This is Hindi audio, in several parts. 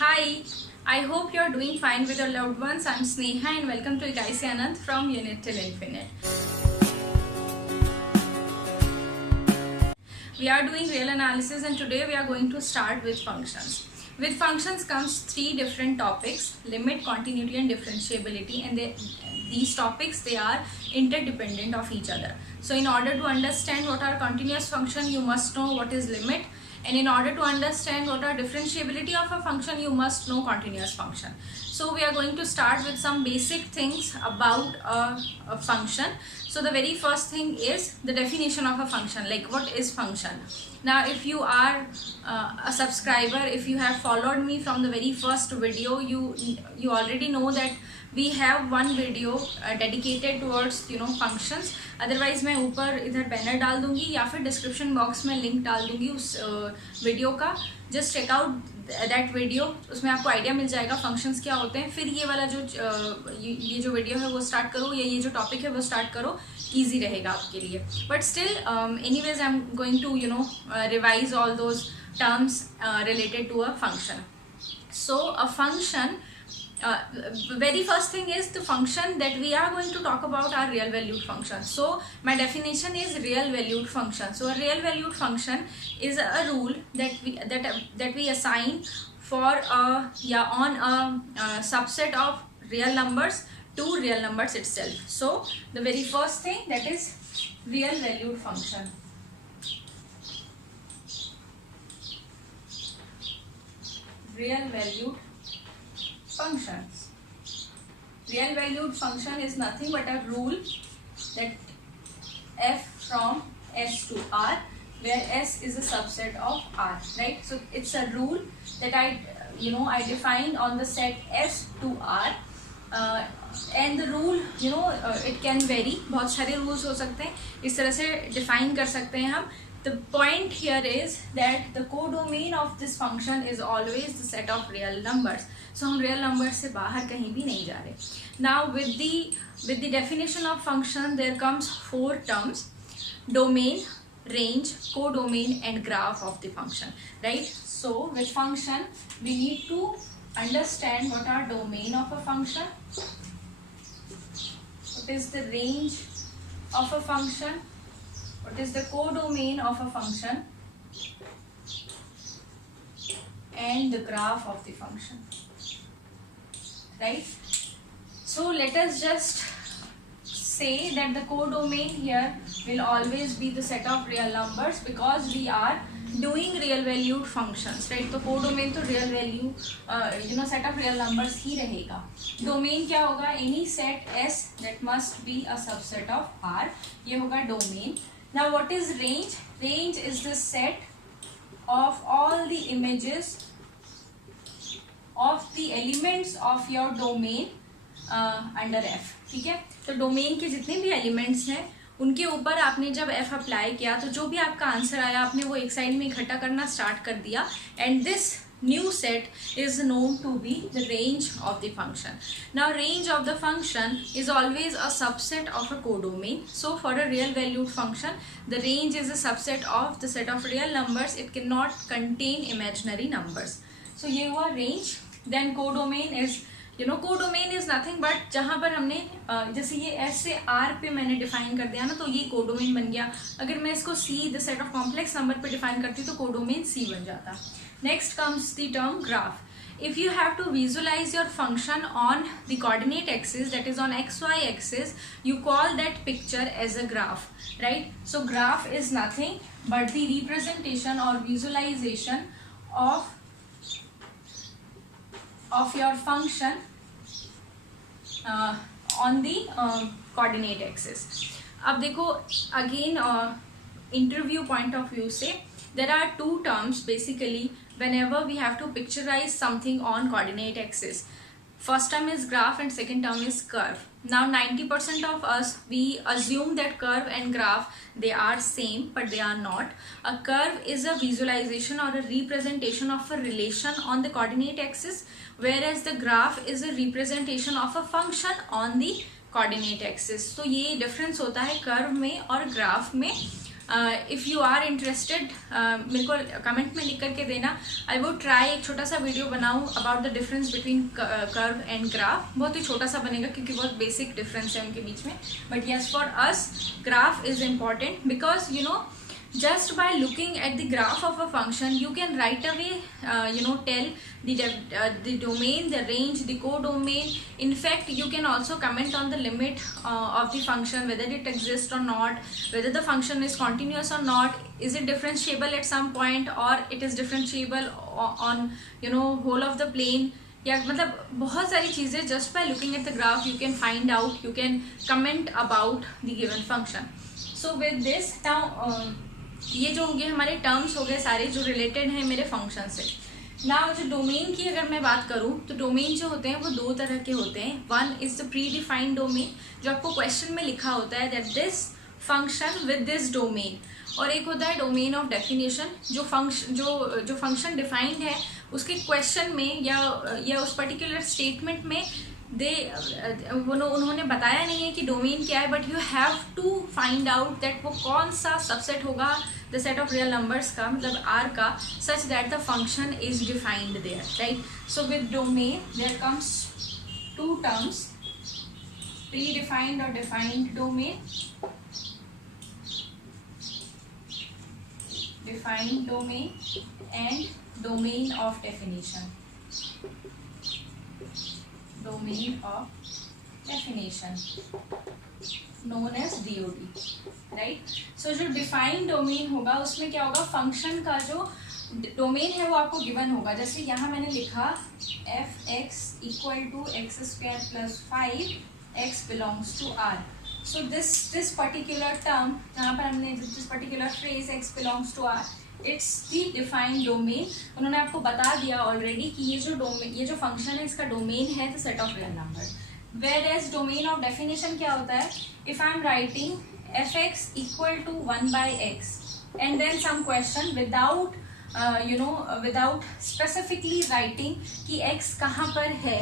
Hi, I hope you're doing fine with your loved ones. I'm Sneha and welcome to Ikaisi Anand from Unit Till Infinite. We are doing real analysis and today we are going to start with functions. With functions comes three different topics: limit, continuity and differentiability, and these topics they are interdependent of each other. So in order to understand what are continuous function, you must know what is limit, and in order to understand what are differentiability of a function, you must know continuous function. So we are going to start with some basic things about a function. So the very first thing is the definition of a function, like what is function. Now if you are a subscriber, if you have followed me from the very first video, you already know that we have one video dedicated towards functions. Otherwise मैं ऊपर इधर बैनर डाल दूंगी या फिर डिस्क्रिप्शन बॉक्स में लिंक डाल दूंगी उस वीडियो का. Just check out that video, उसमें आपको आइडिया मिल जाएगा फंक्शंस क्या होते हैं. फिर ये वाला ये जो वीडियो है वो स्टार्ट करो, या ये जो टॉपिक है वो स्टार्ट करो, ईजी रहेगा आपके लिए. But still anyways I am going to revise all those terms related to a function. So a function, very first thing is the function that we are going to talk about are real valued functions. So my definition is real valued function. So a real valued function is a rule that we assign for on a subset of real numbers to real numbers itself. So the very first thing, that is real valued function. Real valued functions. Real valued function is nothing but a rule that f from S to R, where S is a subset of R, right? So it's a rule that I defined on the set S to R, and the rule it can vary. बहुत सारे rules हो सकते हैं, इस तरह से define कर सकते हैं हम. The point here is that the codomain of this function is always the set of real numbers. So हम real numbers से बाहर कहीं भी नहीं जा रहे. Now with the definition of function there comes four terms: domain, range, codomain and graph of the function, right? So with function we need to understand what are domain of a function, what is the range of a function, what is the codomain of a function, and the graph of the function, right? So let us just say that the codomain here will always be the set of real numbers because we are doing real valued functions, right? तो codomain तो real value set of real numbers ही रहेगा. Domain क्या होगा? Any set S that must be a subset of R, ये होगा domain. Now what is range? Range is the set of all the images of the elements of your domain under F. ठीक है, तो डोमेन के जितने भी एलिमेंट्स हैं उनके ऊपर आपने जब F अप्लाई किया तो जो भी आपका आंसर आया आपने वो एक साइड में इकट्ठा करना स्टार्ट कर दिया, and this new set is known to be the range of the function. Now range of the function is always a subset of a codomain. So for a real valued function, the range is a subset of the set of real numbers. It cannot contain imaginary numbers. So ये हुआ range. Then codomain is codomain is nothing but जहाँ पर हमने जैसे ये S से R पे मैंने डिफाइन कर दिया ना, तो ये codomain बन गया. अगर मैं इसको C the set of complex number पे डिफाइन करती तो codomain C बन जाता. Next comes the term graph. If you have to visualize your function on the coordinate axis, that is on xy axis, you call that picture as a graph, right? So graph is nothing but the representation or visualization of your function on the coordinate axis. अब देखो again interview point of view से there are two terms basically whenever we have to picturize something on coordinate axis. First term is graph and second term is curve. Now 90% of us we assume that curve and graph they are same, but they are not. A curve is a visualization or a representation of a relation on the coordinate axis, whereas the graph is a representation of a function on the coordinate axis. So ये difference होता है curve में और graph में. इफ़ यू आर इंटरेस्टेड मेरे को कमेंट में लिख करके देना. आई वुड ट्राई एक छोटा सा वीडियो बनाऊँ about the difference between curve and graph. बहुत ही छोटा सा बनेगा क्योंकि बहुत बेसिक डिफरेंस है उनके बीच में. But yes, for us graph is important because you know just by looking at the graph of a function you can right away tell the domain, the range, the codomain. In fact, you can also comment on the limit of the function, whether it exists or not, whether the function is continuous or not, is it differentiable at some point or it is differentiable on whole of the plane. या मतलब बहुत सारी चीज़ें just by looking at the graph you can find out, you can comment about the given function. So with this now ये जो होंगे हमारे टर्म्स हो गए सारे जो रिलेटेड हैं मेरे फंक्शन से. ना जो डोमेन की अगर मैं बात करूँ तो डोमेन जो होते हैं वो दो तरह के होते हैं. One is the pre defined domain जो आपको क्वेश्चन में लिखा होता है that this function with this domain, और एक होता है डोमेन ऑफ डेफिनेशन जो फंक्शन डिफाइंड है उसके क्वेश्चन में या उस पर्टिकुलर स्टेटमेंट में उन्होंने बताया नहीं है कि डोमेन क्या है, but you have to find out that वो कौन सा सबसेट होगा the set of real numbers का, मतलब आर का, such that the function is defined there, right. So with domain there comes to terms, pre defined और defined domain. Defined domain and domain of definition. Domain of definition known as DOD, right. So जो defined domain होगा उसमें क्या होगा, फंक्शन का जो डोमेन है वो आपको गिवन होगा. जैसे यहाँ मैंने लिखा f(x) = x² + 5x belongs to R. So this particular term जहाँ पर हमने this particular phrase x belongs to R, it's the defined domain. उन्होंने आपको बता दिया ऑलरेडी कि ये जो फंक्शन है इसका डोमेन है the set of real number. Whereas domain of definition क्या होता है, if I am writing f(x) = 1/x and then some question without specifically writing कि x कहाँ पर है,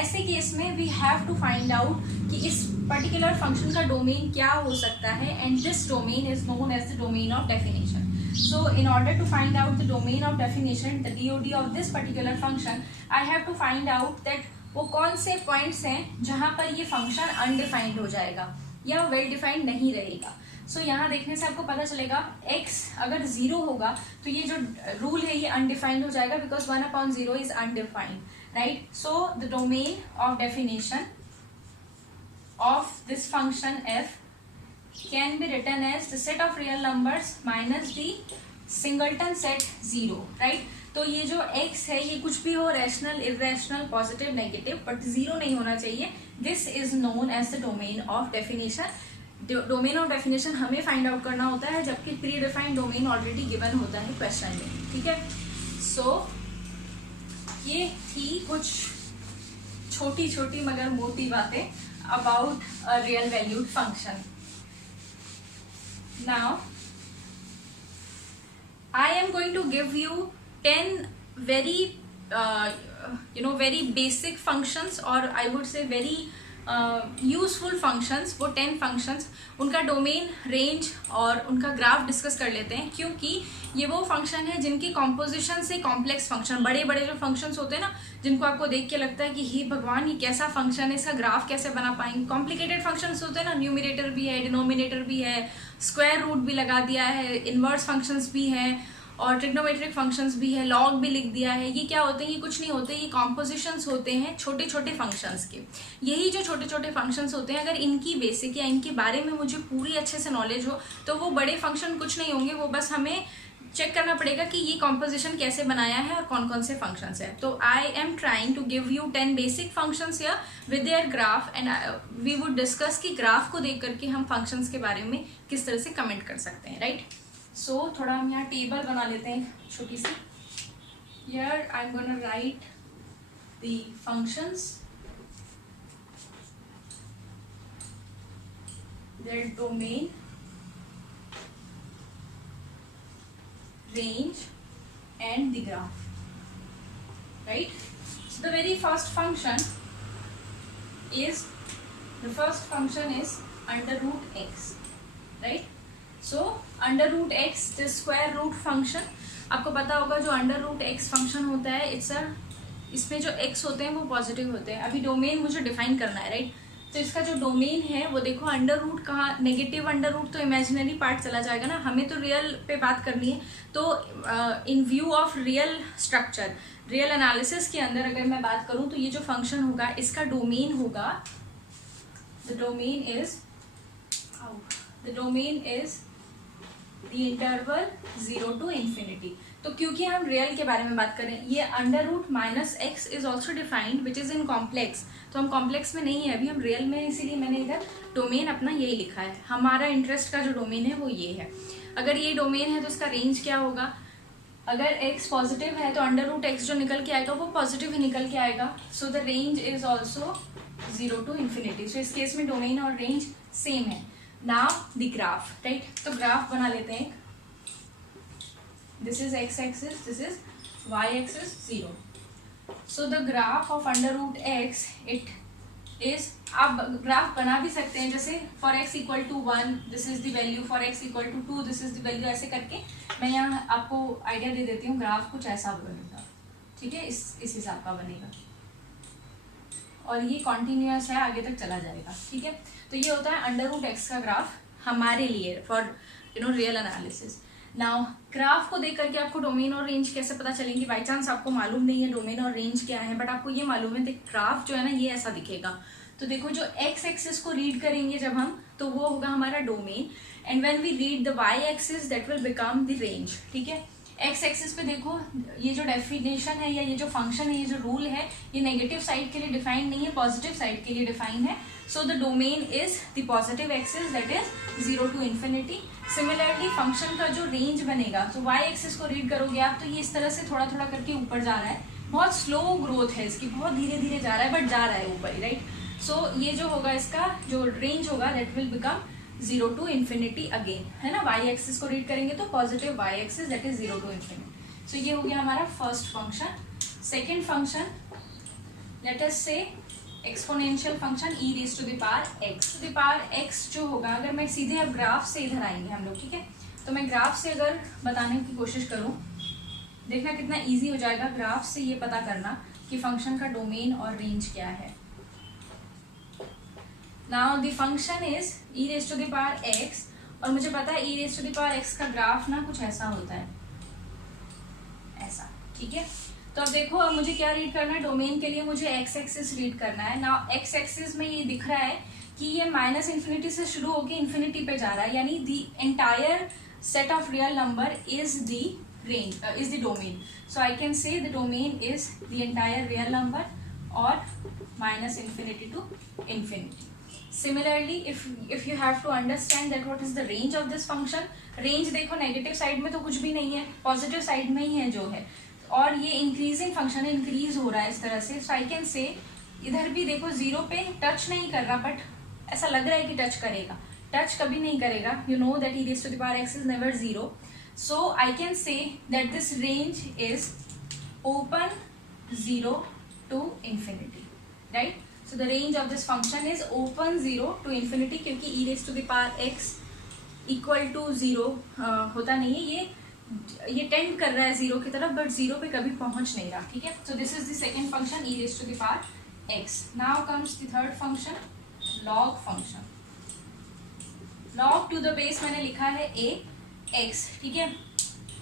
ऐसे केस में we have to find out कि इस पर्टिकुलर फंक्शन का डोमेन क्या हो सकता है, and this domain is known as the domain of definition. So in order to find out the domain of definition, the DOD of this particular function, I have to find out that वो कौन से पॉइंट्स हैं जहाँ पर ये फंक्शन अनडिफाइंड हो जाएगा या वेल डिफाइंड नहीं रहेगा. सो यहाँ देखने से आपको पता चलेगा x अगर 0 होगा तो ये जो रूल है ये अनडिफाइंड हो जाएगा because 1/0 is undefined, right. So the domain of definition of this function f can be written as the set of real numbers minus the singleton set 0, right. तो ये जो x है ये कुछ भी हो, rational, irrational, positive, negative, but 0 नहीं होना चाहिए. This is known as the domain of definition. Domain of definition हमें फाइंड आउट करना होता है जबकि predefined domain already given होता है क्वेश्चन में, ठीक है. सो ये थी कुछ छोटी छोटी मगर मोटी बातें about a real valued function. Now I am going to give you 10 very very basic functions, or I would say very useful functions. वो 10 फंक्शंस, उनका डोमेन, रेंज और उनका ग्राफ डिस्कस कर लेते हैं क्योंकि ये वो फंक्शन है जिनकी कॉम्पोजिशन से कॉम्प्लेक्स फंक्शन, बड़े बड़े जो फंक्शंस होते हैं ना जिनको आपको देख के लगता है कि हे भगवान ये कैसा फंक्शन है, इसका ग्राफ कैसे बना पाएंगे. कॉम्प्लिकेटेड फंक्शंस होते हैं ना, न्यूमिनेटर भी है, डिनोमिनेटर भी है, स्क्वायर रूट भी लगा दिया है, इनवर्स फंक्शंस भी है और ट्रिग्नोमेट्रिक फंक्शंस भी है, लॉग भी लिख दिया है. ये क्या होते हैं, ये कुछ नहीं होते, ये कॉम्पोजिशंस होते हैं छोटे छोटे फंक्शंस के. यही जो छोटे छोटे फंक्शंस होते हैं अगर इनकी बेसिक या इनके बारे में मुझे पूरी अच्छे से नॉलेज हो तो वो बड़े फंक्शन कुछ नहीं होंगे. वो बस हमें चेक करना पड़ेगा कि ये कॉम्पोजिशन कैसे बनाया है और कौन कौन से फंक्शंस है. तो I am trying to give you 10 basic functions या with their graph, and we would discuss कि ग्राफ को देख करके हम फंक्शंस के बारे में किस तरह से कमेंट कर सकते हैं, राइट. सो थोड़ा हम यहाँ टेबल बना लेते हैं छोटी सी. Here I am gonna write the functions, their domain, range and the graph, right. So the very first function is under root x, right. So under root x the square root function, आपको पता होगा जो अंडर रूट एक्स फंक्शन होता है इसमें जो एक्स होते हैं वो पॉजिटिव होते हैं। अभी डोमेन मुझे डिफाइन करना है, राइट। तो इसका जो डोमेन है वो देखो, अंडर रूट कहाँ, नेगेटिव अंडर रूट तो इमेजिनरी पार्ट चला जाएगा ना, हमें तो रियल पे बात करनी है। तो इन view of real structure, real analysis के अंदर अगर मैं बात करूं तो ये जो फंक्शन होगा इसका डोमेन होगा, the domain is the interval 0 to infinity। तो क्योंकि हम रियल के बारे में बात कर रहे हैं, ये under root minus x is also defined which is in complex, तो हम कॉम्प्लेक्स में नहीं है अभी, हम रियल में, इसीलिए मैंने इधर डोमेन अपना यही लिखा है। हमारा इंटरेस्ट का जो डोमेन है वो ये है। अगर ये डोमेन है तो इसका रेंज क्या होगा, अगर x पॉजिटिव है तो अंडर रूट एक्स जो निकल के आएगा वो पॉजिटिव ही निकल के आएगा। So the range is also 0 to infinity। So इस केस में डोमेन और रेंज सेम है। Now the graph, right. तो ग्राफ बना लेते हैं, this is x axis, this is y axis 0। So the graph of under root x it is, आप ग्राफ बना भी सकते हैं जैसे for x equal to 1 this is the value, for x equal to 2 this is the value, ऐसे करके मैं यहाँ आपको आइडिया दे देती हूँ। ग्राफ कुछ ऐसा बनेगा, ठीक है, इस हिसाब का बनेगा और ये कॉन्टिन्यूअस है, आगे तक चला जाएगा, ठीक है। तो ये होता है अंडर रूट एक्स का ग्राफ हमारे लिए for real analysis. Now graph को देख करके आपको डोमेन और रेंज कैसे पता चलेंगे, बाई चांस आपको मालूम नहीं है डोमेन और रेंज क्या है, बट आपको ये मालूम है ग्राफ जो है ना ये ऐसा दिखेगा। तो देखो जो एक्स एक्सिस को रीड करेंगे जब हम, तो वो होगा हमारा domain, and when we read the y axis that will become the range, ठीक है। एक्स एक्सिस पे देखो ये जो डेफिनेशन है या ये जो फंक्शन है, ये जो रूल है, ये नेगेटिव साइड के लिए डिफाइंड नहीं है, पॉजिटिव साइड के लिए डिफाइंड है। सो the domain is the positive axis that is 0 to infinity। Similarly function का जो रेंज बनेगा, तो वाई एक्सिस को रीड करोगे आप तो ये इस तरह से थोड़ा थोड़ा करके ऊपर जा रहा है, बहुत स्लो ग्रोथ है इसकी, बहुत धीरे धीरे जा रहा है बट जा रहा है ऊपर ही, राइट। सो ये जो होगा इसका जो रेंज होगा that will become 0 to infinity again, है ना। वाई एक्सिस को रीड करेंगे तो positive Y axis that is 0 to infinity। So ये हो गया हमारा first function. Second function, let us say exponential function e raise to the power x। To the power x जो होगा, अगर मैं सीधे अब ग्राफ से इधर आएंगे हम लोग, ठीक है। तो मैं ग्राफ से अगर बताने की कोशिश करूं, देखना कितना इजी हो जाएगा ग्राफ से ये पता करना कि फंक्शन का डोमेन और रेंज क्या है। Now the function is e raise to the power x, और मुझे पता है e raise to the power x का ग्राफ ना कुछ ऐसा होता है, ऐसा, ठीक है। तो अब देखो, अब मुझे क्या रीड करना है, डोमेन के लिए मुझे एक्स एक्सिस रीड करना है ना। एक्स एक्सिस में ये दिख रहा है कि ये माइनस इन्फिनिटी से शुरू होकर इन्फिनिटी पे जा रहा है, यानी the entire set of real number is the range, is the domain. So I can say the domain is the entire real number और minus infinity to infinity. Similarly, if you have to understand that what is the range of this function, range देखो नेगेटिव साइड में तो कुछ भी नहीं है, पॉजिटिव साइड में ही है जो है, और ये इंक्रीजिंग फंक्शन है, इंक्रीज हो रहा है इस तरह से। सो आई कैन से इधर भी देखो 0 पे टच नहीं कर रहा, बट ऐसा लग रहा है कि टच करेगा, टच कभी नहीं करेगा। You know that e raised to the power x is never 0। So I can say that this range is open 0 to infinity, right? So the range of this function is open 0 to infinity, क्योंकि e raised to the power x equal to 0 होता नहीं है, ये टेंड कर रहा है 0 की तरफ, बट 0 पे कभी पहुंच नहीं रहा, ठीक है। So this is the second function e raised to the power x। Now comes the third function, log function. log to the base मैंने लिखा है a x, ठीक है।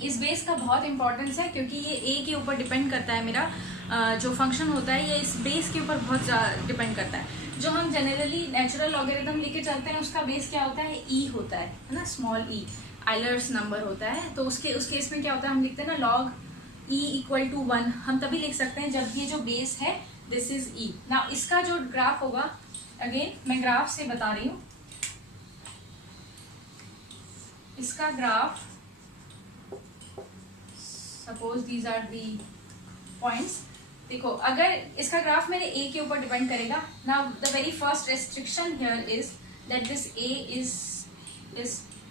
इस बेस का बहुत इंपॉर्टेंस है क्योंकि ये a के ऊपर डिपेंड करता है, मेरा जो फंक्शन होता है ये इस बेस के ऊपर बहुत डिपेंड करता है। जो हम जनरली नेचुरल लॉगरिथम लेके चलते हैं उसका बेस क्या होता है, e होता है ना, स्मॉल e, आइलर्स नंबर होता है। तो उसके केस में क्या होता है, हम लिखते हैं ना log e इक्वल टू 1, हम तभी लिख सकते हैं जब ये जो बेस है दिस इज e। ना इसका जो ग्राफ होगा, अगेन मैं ग्राफ से बता रही हूँ, इसका graph suppose these are the points. देखो अगर इसका ग्राफ मेरे a के ऊपर डिपेंड करेगा, now the very first restriction here is that this a is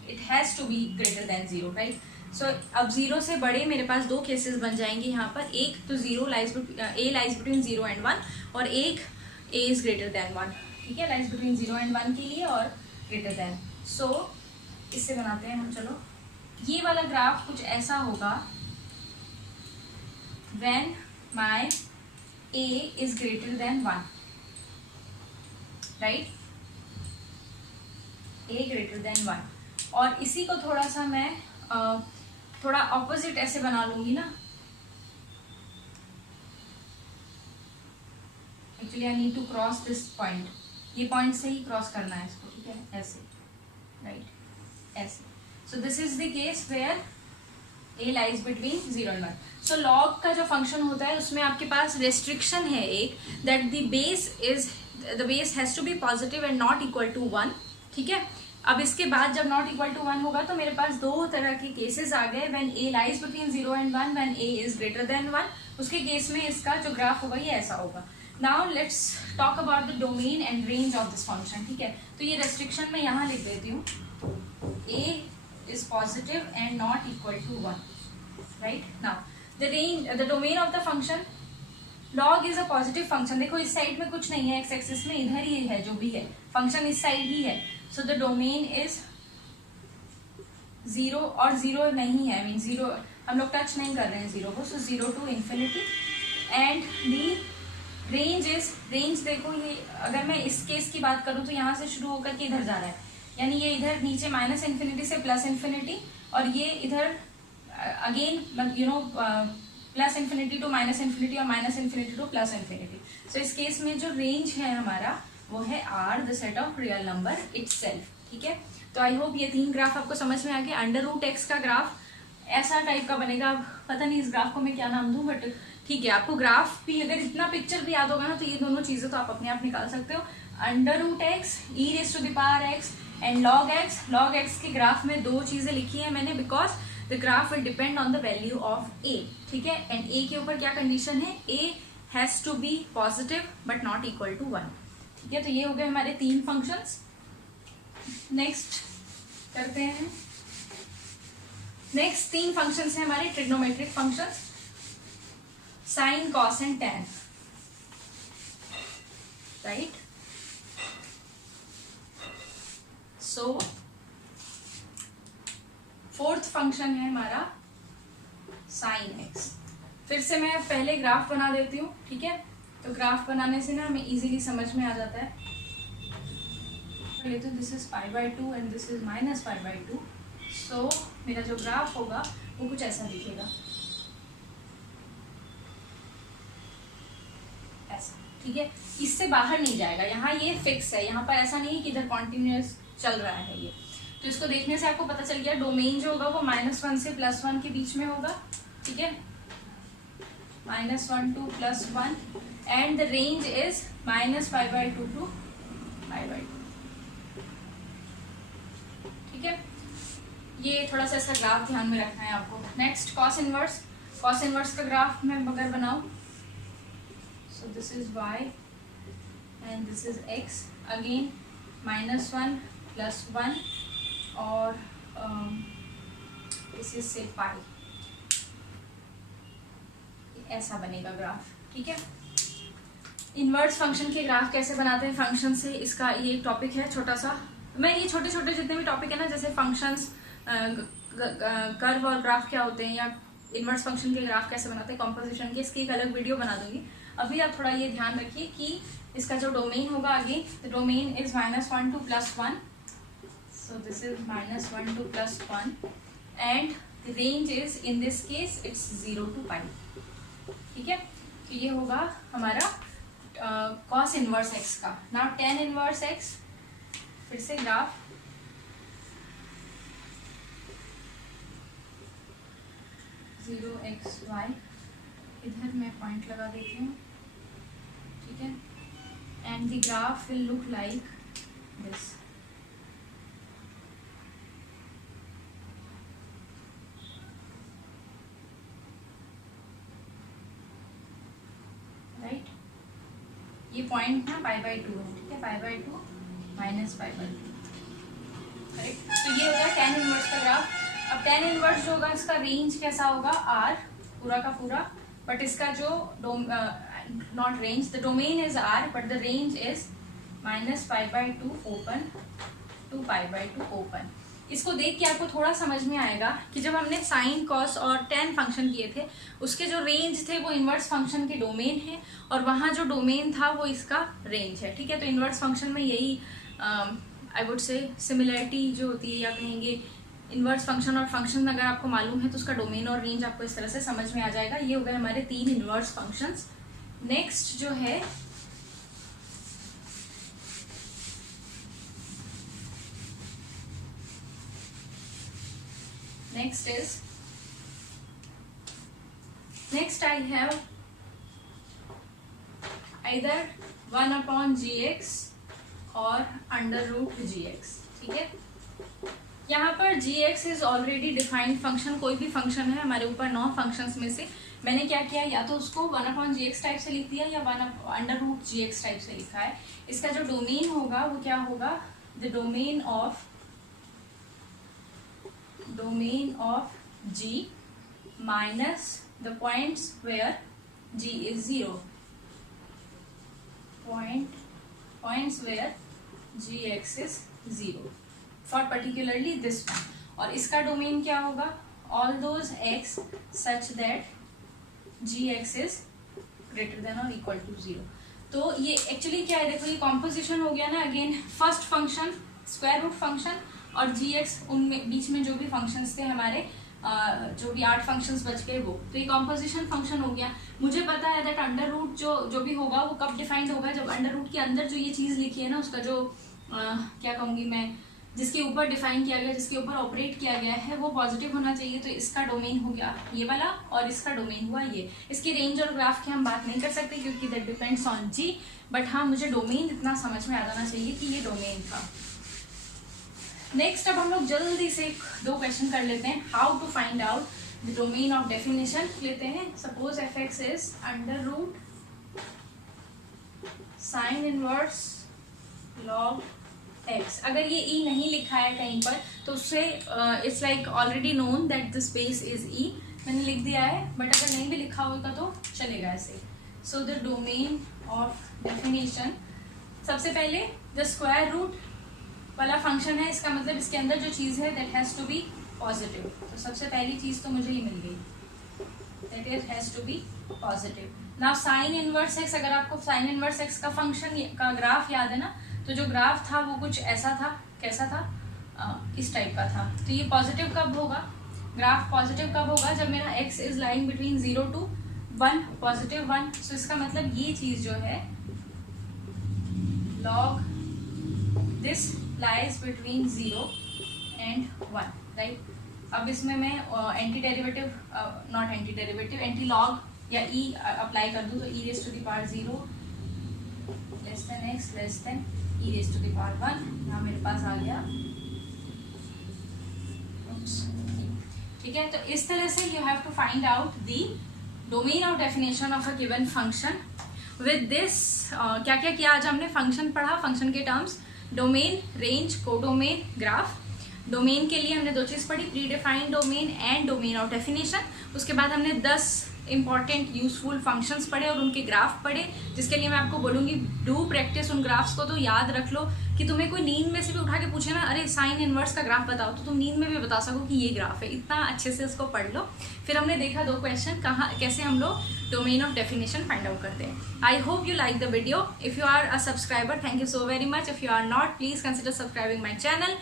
it has to be greater than 0, right. So अब 0 से बड़े मेरे पास दो केसेस बन जाएंगे यहाँ पर, एक तो a लाइज बिटवीन 0 and 1, और एक a इज ग्रेटर देन 1, ठीक है, लाइज बिटवीन 0 and 1 के लिए और ग्रेटर देन। सो इससे बनाते हैं हम। चलो, ये वाला ग्राफ कुछ ऐसा होगा when my a is greater than 1, right, a greater than 1। और इसी को थोड़ा सा मैं थोड़ा ऑपोजिट ऐसे बना लूंगी ना, actually I need to cross this point, ये पॉइंट से ही क्रॉस करना है इसको, ठीक है, ऐसे, राइट, ऐसे। So this is the case where a lies between 0 and 1. So log का जो फंक्शन होता है उसमें आपके पास रेस्ट्रिक्शन है एक, that the base has to be positive and not equal to 1, ठीक है। अब इसके बाद जब not equal to 1 होगा तो मेरे पास दो तरह के केसेस आ गए, when a lies between 0 and 1, when a is greater than 1, उसके केस में इसका जो ग्राफ होगा ये ऐसा होगा। Now let's talk about the domain and range of this function, ठीक है। तो ये रेस्ट्रिक्शन मैं यहाँ लिख देती हूँ, a is positive and not equal to 1, right? Now the domain of the function, log is a positive function। देखो इस साइड में कुछ नहीं है, एक्स एक्सिस में इधर ही है, जो भी है फंक्शन इस साइड ही है। सो द डोमेन इज 0 और 0 नहीं है, मीन 0 हम लोग टच नहीं कर रहे हैं 0 को, सो 0 to infinity। And the range is, range देखो ये अगर मैं इस केस की बात करूँ तो यहाँ से शुरू होकर के इधर जा रहा है, यानी ये इधर नीचे माइनस इन्फिनिटी से प्लस इन्फिनिटी, और ये इधर again you know plus infinity to minus infinity और minus infinity to plus infinity. So इस केस में जो रेंज है हमारा वो है R, the set of real number itself, ठीक है। तो आई होप ये तीन ग्राफ आपको समझ में आ गया। अंडर रूट एक्स का ग्राफ ऐसा टाइप का बनेगा, पता नहीं इस ग्राफ को मैं क्या नाम दूं, बट ठीक है, आपको ग्राफ भी अगर इतना पिक्चर भी याद होगा ना तो ये दोनों चीजें तो आप अपने आप निकाल सकते हो। Under root x, e raise to the power x and log x. Log x के ग्राफ में दो चीजें लिखी है मैंने, because the graph will depend on the value of a, ठीक है। एंड ए के ऊपर क्या कंडीशन है, a has to be positive but not equal to 1, ठीक है। तो ये हो गए हमारे तीन फंक्शंस। नेक्स्ट करते हैं, नेक्स्ट तीन फंक्शंस हैं हमारे trigonometric functions, sine, cos and tan, right. So fourth function है हमारा साइन एक्स। फिर से मैं पहले ग्राफ बना देती हूँ, ठीक है। तो ग्राफ बनाने से ना हमें इजीली समझ में आ जाता है। तो this is π/2 and this is -π/2। So मेरा जो ग्राफ होगा वो कुछ ऐसा दिखेगा, ऐसा, ठीक है। इससे बाहर नहीं जाएगा, यहाँ ये फिक्स है, यहाँ पर ऐसा नहीं है कि इधर कॉन्टिन्यूस चल रहा है ये। तो इसको देखने से आपको पता चल गया डोमेन जो होगा वो -1 से +1 के बीच में होगा, ठीक है, -1 to +1, and the range is -π/2 to π/2, ठीक है। ये थोड़ा सा ऐसा ग्राफ ध्यान में रखना है आपको। Next cos inverse. Cos inverse का ग्राफ मैं अगर बनाऊं, सो this is y and this is x, again -1 +1 और दिस इज से पाई, ऐसा बनेगा ग्राफ, ठीक है। इनवर्स फंक्शन के ग्राफ कैसे बनाते हैं फंक्शन से, इसका ये एक टॉपिक है छोटा सा। मैं ये छोटे छोटे जितने भी टॉपिक है ना, जैसे फंक्शंस, कर्व और ग्राफ क्या होते हैं, या इनवर्स फंक्शन के ग्राफ कैसे बनाते हैं, कॉम्पोजिशन के, इसकी एक अलग वीडियो बना दूंगी। अभी आप थोड़ा ये ध्यान रखिए कि इसका जो डोमेन होगा, आगे the domain is -1 to +1, so this is -1 to +1 and the range is in this case it's 0 to π, ठीक है। तो ये होगा हमारा cos इनवर्स x का। नाउ tan इनवर्स x, फिर से ग्राफ, जीरो एक्स वाई, इधर मैं पॉइंट लगा देती हूँ, ठीक है। And the graph will look like this, right. ये पॉइंट ना π/2 है, ठीक है, π/2 -π/2, करेक्ट। तो ये हो गया tan इनवर्स का ग्राफ। अब tan इनवर्स जो होगा इसका रेंज कैसा होगा, r पूरा का पूरा, बट इसका जो not range, the domain is r but the range is -π/2 open to π/2 open. इसको देख के आपको थोड़ा समझ में आएगा कि जब हमने साइन कॉस और टेन फंक्शन किए थे उसके जो रेंज थे वो इन्वर्स फंक्शन के डोमेन है और वहाँ जो डोमेन था वो इसका रेंज है, ठीक है। तो इन्वर्स फंक्शन में यही आई वुड से सिमिलरिटी जो होती है, या कहेंगे इन्वर्स फंक्शन और फंक्शन अगर आपको मालूम है तो उसका डोमेन और रेंज आपको इस तरह से समझ में आ जाएगा। ये हो गए हमारे 3 इन्वर्स फंक्शंस। नेक्स्ट जो है next I have either 1/gx और √gx, ठीक है। यहाँ पर gx is already defined function, कोई भी फंक्शन है हमारे ऊपर 9 फंक्शंस में से मैंने क्या किया, या तो उसको 1/gx टाइप से लिख दिया या 1/√gx टाइप से लिखा है। इसका जो डोमेन होगा वो क्या होगा, the domain of g minus the points where g is 0, points where gx is 0 for particularly this one। और इसका डोमेन क्या होगा, all those x such that gx is greater than or equal to 0। तो ये एक्चुअली क्या है, देखो ये कॉम्पोजिशन हो गया ना, again first function square root function और gx, उनमें बीच में जो भी फंक्शंस थे हमारे, जो भी 8 फंक्शंस बच गए वो, तो ये कॉम्पोजिशन फंक्शन हो गया। मुझे पता है दैट अंडर रूट जो भी होगा वो कब डिफाइंड होगा, जब अंडर रूट के अंदर जो ये चीज़ लिखी है ना उसका जो क्या कहूँगी मैं, जिसके ऊपर डिफाइन किया गया, जिसके ऊपर ऑपरेट किया गया है वो पॉजिटिव होना चाहिए। तो इसका डोमेन हो गया ये वाला और इसका डोमेन हुआ ये। इसकी रेंज और ग्राफ की हम बात नहीं कर सकते क्योंकि that depends on g, but हाँ मुझे डोमेन इतना समझ में आ जाना चाहिए कि ये डोमेन था। नेक्स्ट अब हम लोग जल्दी से 2 क्वेश्चन कर लेते हैं। How to find out the domain of definition लेते हैं। Suppose f x is under root sine inverse log x. अगर ये ई नहीं लिखा है कहीं पर तो उससे it's like already known that the space is e, मैंने लिख दिया है, बट अगर नहीं भी लिखा होगा तो चलेगा ऐसे। So the domain of definition, सबसे पहले द स्क्वायर रूट वाला फंक्शन है, इसका मतलब इसके अंदर जो चीज़ है that has to be positive. तो सबसे पहली चीज़ तो मुझे ये मिल गई, that it has to be positive. Now sine inverse x, अगर आपको साइन इनवर्स एक्स का फंक्शन का ग्राफ याद है ना, तो जो ग्राफ था वो कुछ ऐसा था, कैसा था, इस टाइप का था। तो ये पॉजिटिव कब होगा, ग्राफ पॉजिटिव कब होगा, जब मेरा x is lying between 0 to 1, positive 1। सो इसका मतलब ये चीज़ जो है log this lies between 0 and 1, right. अब इसमें मैं anti derivative, not anti derivative, anti log या e अप्लाई कर दूँ तो e raise to the power 0 less than x less than e raise to the power 1, यहाँ मेरे पास आ गया, ठीक है। तो इस तरह से you have to find out the domain of definition of a given function. With this क्या क्या किया आज हमने, फंक्शन पढ़ा, फंक्शन के terms, domain, range, codomain, graph. Domain के लिए हमने 2 चीज़ पढ़ी, predefined domain and domain of definition. उसके बाद हमने 10 इंपॉर्टेंट यूजफुल फंक्शंस पढ़े और उनके ग्राफ पढ़े, जिसके लिए मैं आपको बोलूँगी डू प्रैक्टिस उन ग्राफ्स को। तो याद रख लो कि तुम्हें कोई नींद में से भी उठा के पूछे ना, अरे साइन इनवर्स का ग्राफ बताओ, तो तुम नींद में भी बता सको कि ये ग्राफ है। इतना अच्छे से इसको पढ़ लो। फिर हमने देखा 2 क्वेश्चन, कैसे हम लोग domain of definition find out करते हैं। I hope you like the video. If you are a subscriber, thank you so very much. If you are not, please consider subscribing my channel.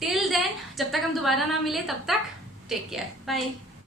Till then, जब तक हम दोबारा ना मिले तब तक टेक केयर, बाय।